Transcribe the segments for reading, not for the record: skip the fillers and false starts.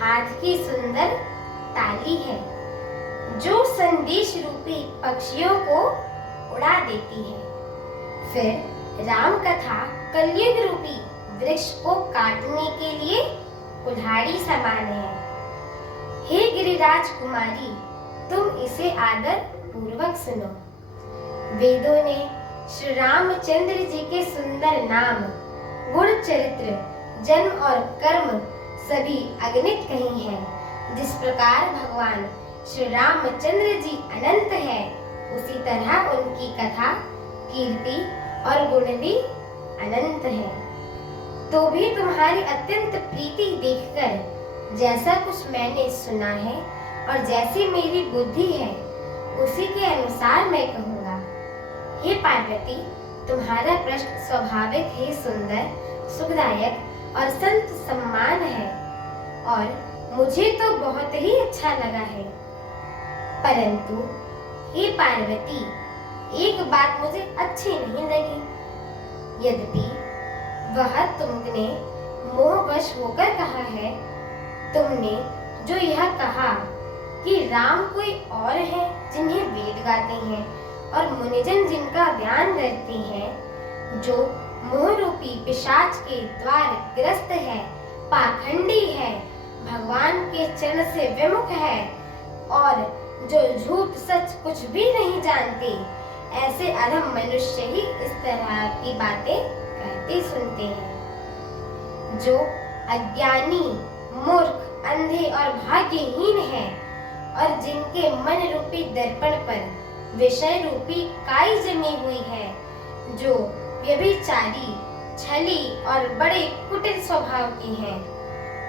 हाथ की सुंदर ताली है जो संदेश रूपी पक्षियों को उड़ा देती है। फिर राम कथा कलयुग रूपी वृक्ष को काटने के लिए कुल्हाड़ी समान है। हे गिरिराज कुमारी, तुम इसे आदर पूर्वक सुनो। वेदों ने श्री रामचंद्र जी के सुंदर नाम, गुण, चरित्र, जन्म और कर्म सभी अगणित कही हैं। जिस प्रकार भगवान श्री रामचंद्र जी अनंत है, उसी तरह उनकी कथा, कीर्ति और गुण भी अनंत है। तो भी तुम्हारी अत्यंत प्रीति देखकर जैसा कुछ मैंने सुना है और जैसी मेरी बुद्धि है, उसी के अनुसार मैं कहूँगा। हे पार्वती, तुम्हारा प्रश्न स्वाभाविक ही सुंदर, सुखदायक और संत सम्मान है और मुझे तो बहुत ही अच्छा लगा है। परंतु हे पार्वती, एक बात मुझे अच्छी नहीं लगी। यद्यपि वह तुमने मोहवश होकर कहा है, तुमने जो यह कहा कि राम कोई और है जिन्हें वेद गाते हैं और मुनिजन जिनका ध्यान करते हैं, जो मोह रूपी पिशाच के द्वार ग्रस्त है, पाखंडी है, भगवान के चरण से विमुख है और जो झूठ सच कुछ भी नहीं जानते, ऐसे अधम मनुष्य ही इस तरह की बातें कहते सुनते हैं। जो अज्ञानी, मूर्ख, अंधे और भाग्यहीन हैं और जिनके मन रूपी दर्पण पर विषय रूपी काई जमी हुई है, जो व्यभिचारी, छली और बड़े कुटिल स्वभाव की हैं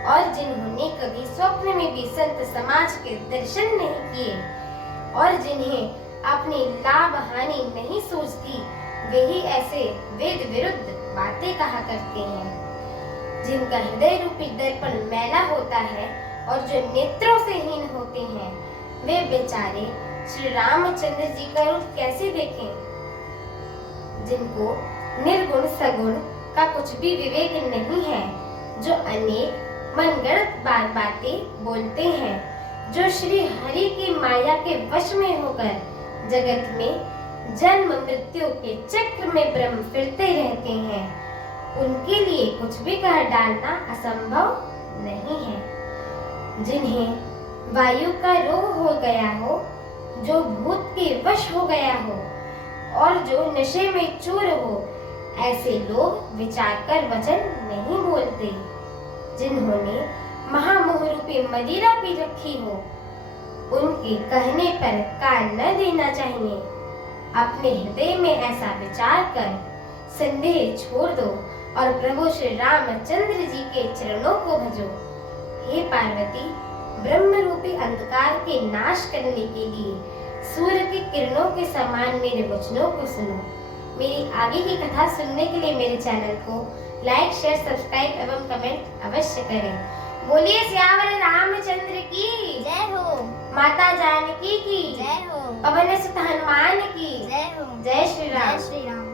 और जिन्होंने कभी स्वप्न में भी संत समाज के दर्शन नहीं किए और जिन्हें अपनी लाभ हानि नहीं सोचती, वे ही ऐसे वेद विरुद्ध बातें कहा करते हैं। जिनका हृदय रूपी दर्पण मैला होता है और जो नेत्रों से हीन होते हैं, वे बेचारे श्री रामचंद्र जी का रूप कैसे देखें? जिनको निर्गुण सगुण का कुछ भी विवेक नहीं है, जो अनेक मनगढ़ंत बातें बोलते हैं, जो श्री हरि की माया के वश में होकर जगत में जन्म मृत्यु के चक्र में भ्रम फिरते रहते हैं, उनके लिए कुछ भी कह डालना असंभव नहीं है। जिन्हें वायु का रोग हो गया हो, जो भूत के वश हो गया हो और जो नशे में चूर हो, ऐसे लोग विचार कर वचन नहीं बोलते। जिन्होंने महामोह रूपी मदिरा पी रखी हो, उनके कहने पर कान न देना चाहिए। अपने हृदय में ऐसा विचार कर संदेह छोड़ दो और प्रभु श्री रामचंद्र जी के चरणों को भजो। हे पार्वती, ब्रह्म रूपी अंधकार के नाश करने के लिए सूर्य की किरणों के समान मेरे वचनों को सुनो। मेरी आगे की कथा सुनने के लिए मेरे चैनल को लाइक, शेयर, सब्सक्राइब एवं कमेंट अवश्य करें। बोलिए सियावर रामचंद्र की जय हो। माता जानकी की जय हो। पवन सुत हनुमान की जय हो। जय श्री राम। जय श्री राम।